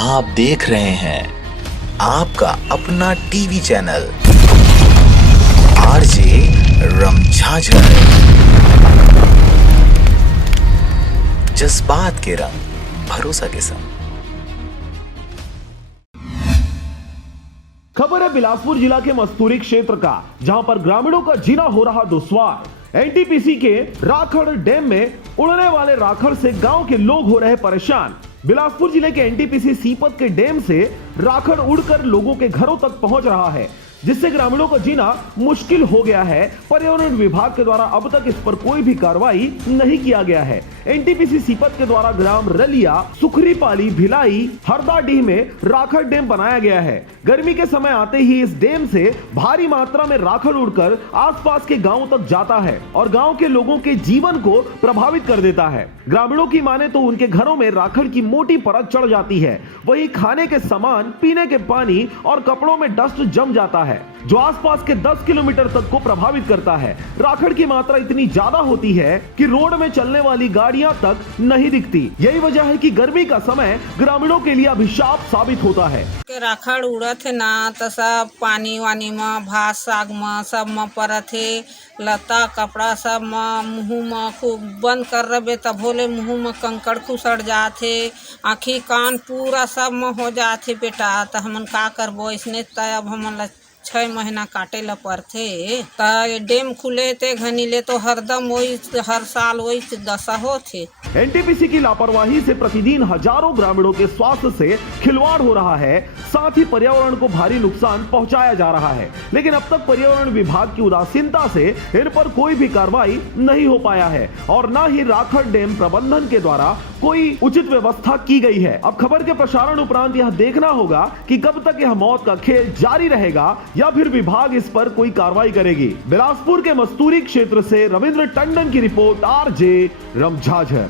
आप देख रहे हैं आपका अपना टीवी चैनल आरजे रमझाझर। जज्बात के रंग भरोसा के संग। खबर है बिलासपुर जिला के मस्तूरी क्षेत्र का, जहां पर ग्रामीणों का जीना हो रहा दुश्वार। एनटीपीसी के राखड़ डैम में उड़ने वाले राखड़ से गांव के लोग हो रहे परेशान। बिलासपुर जिले के एनटीपीसी सीपत के डैम से राखड़ उड़कर लोगों के घरों तक पहुंच रहा है, जिससे ग्रामीणों का जीना मुश्किल हो गया है। पर्यावरण विभाग के द्वारा अब तक इस पर कोई भी कार्रवाई नहीं किया गया है। एनटीपीसी सीपत के द्वारा ग्राम रलिया, सुखरीपाली, भिलाई, हरदाडीह में राखड़ डैम बनाया गया है। गर्मी के समय आते ही इस डैम से भारी मात्रा में राखड़ उड़कर आसपास के गांवों तक जाता है और गांव के लोगों के जीवन को प्रभावित कर देता है। ग्रामीणों की माने तो उनके घरों में राखड़ की मोटी परत चढ़ जाती है, वही खाने के सामान, पीने के पानी और कपड़ों में डस्ट जम जाता है, जो आसपास के 10 किलोमीटर तक को प्रभावित करता है। राखड़ की मात्रा इतनी ज्यादा होती है कि रोड में चलने वाली गाड़ियां तक नहीं दिखती। यही वजह है कि गर्मी का समय ग्रामीणों के लिए अभिशाप साबित होता है। राखड़ उड़त है ना तो सब पानी वानी में, भात साग में सब में परत है, लता कपड़ा सब में, मुँह में खूब बंद कर रहे तब भोले मुँह में कंकड़ खुसड़ जाते, आँखी कान पूरा सब में हो जाते बेटा। तो हमन का करबो, इसने तब हमन 6 महीना काटे ला पड़थे। तो डैम खुले थे घनीले तो हरदम वही हर साल वही दशा होथे। एनटीपीसी की लापरवाही से प्रतिदिन हजारों ग्रामीणों के स्वास्थ्य से खिलवाड़ हो रहा है, साथ ही पर्यावरण को भारी नुकसान पहुंचाया जा रहा है। लेकिन अब तक पर्यावरण विभाग की उदासीनता से इन पर कोई भी कार्रवाई नहीं हो पाया है और न ही राखड़ डैम प्रबंधन के द्वारा कोई उचित व्यवस्था की गई है। अब खबर के प्रसारण उपरांत यह देखना होगा कि कब तक यह मौत का खेल जारी रहेगा या फिर विभाग इस पर कोई कार्रवाई करेगी। बिलासपुर के मस्तूरी क्षेत्र से रविंद्र टंडन की रिपोर्ट, आरजे रमझाझर।